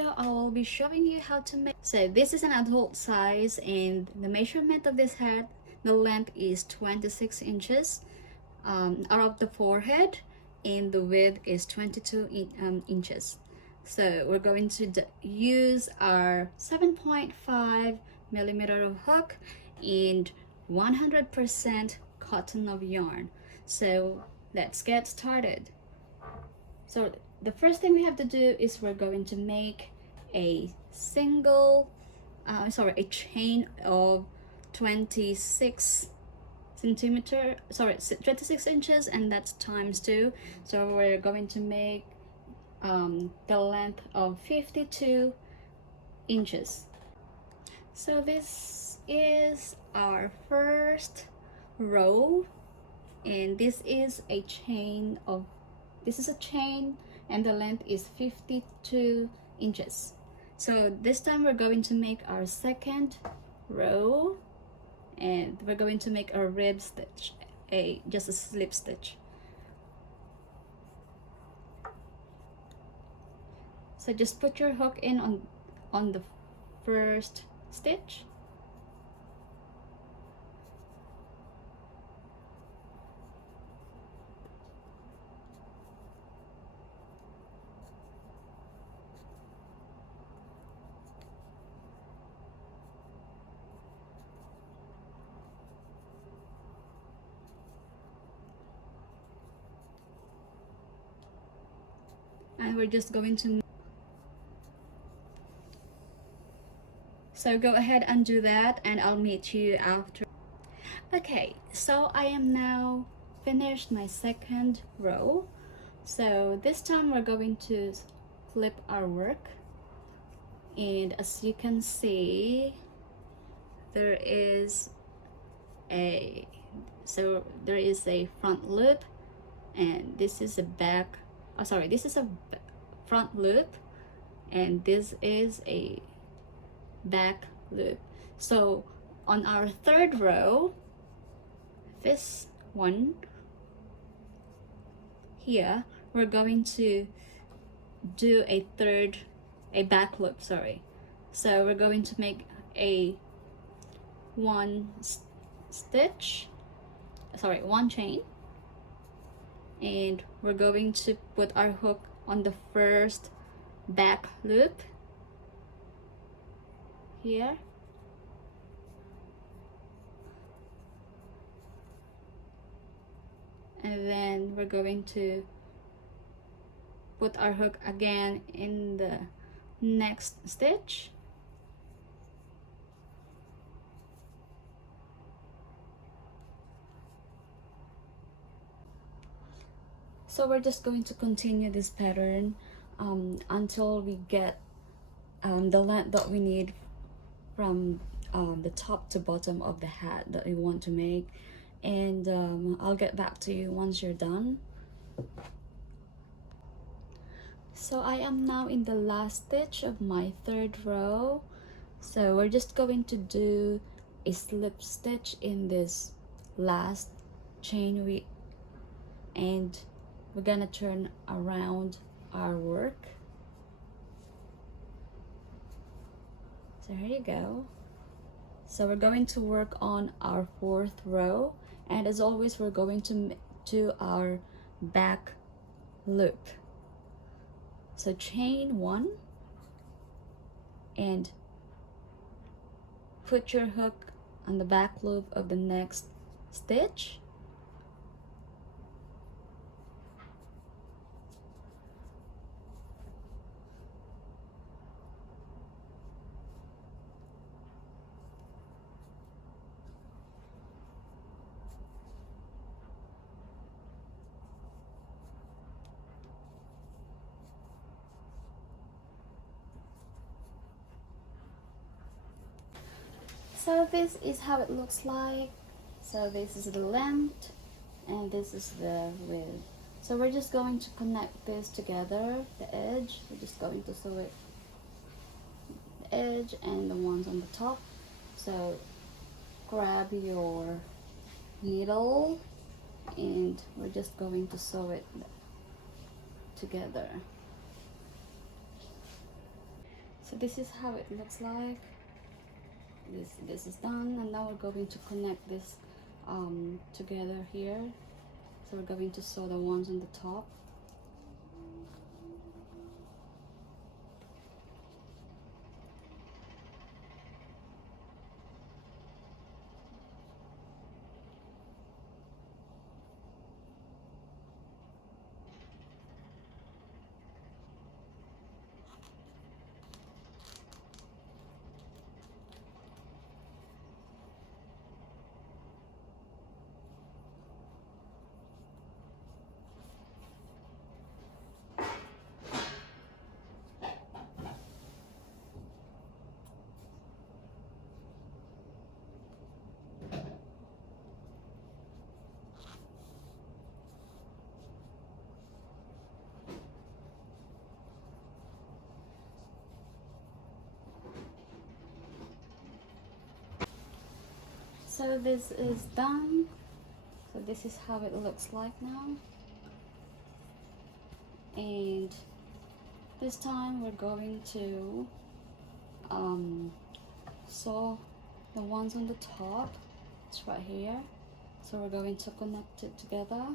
video I will be showing you how to make. So this is an adult size, and the measurement of this hat, the length is 26 inches out of the forehead, and the width is 22 inches. So we're going to use our 7.5 millimeter of hook and 100% cotton of yarn. So let's get started. So the first thing we have to do is we're going to make a chain of 26 centimeter, 26 inches, and that's times 2. So we're going to make the length of 52 inches. So this is our first row, and this is a chain, and the length is 52 inches. So this time we're going to make our second row, and we're going to make a rib stitch, just a slip stitch. So just put your hook in on the first stitch, and we're just going to, so go ahead and do that, and I'll meet you after. Okay, so I am now finished my second row. So this time we're going to flip our work, and as you can see, there is a front loop, and this is a back, this is a front loop, and this is a back loop. So on our third row, this one here, we're going to do a back loop, so we're going to make a one chain, and we're going to put our hook on the first back loop here, and then we're going to put our hook again in the next stitch, so we're just going to continue this pattern until we get the length that we need from the top to bottom of the hat that we want to make, and I'll get back to you once you're done. So I am now in the last stitch of my third row, so we're just going to do a slip stitch in this last chain, and we're gonna turn around our work. So here you go. So we're going to work on our fourth row, and as always we're going to do our back loop. So chain 1 and put your hook on the back loop of the next stitch, so this is how it looks like. So this is the length, and this is the width. So we're just going to connect this together, the edge. We're just going to sew it, the edge and the ones on the top. So grab your needle, and we're just going to sew it together. So this is how it looks like. This is done, and now we're going to connect this together here. So we're going to sew the ones on the top. So this is done. So this is how it looks like now. And this time we're going to sew the ones on the top. It's right here. So we're going to connect it together.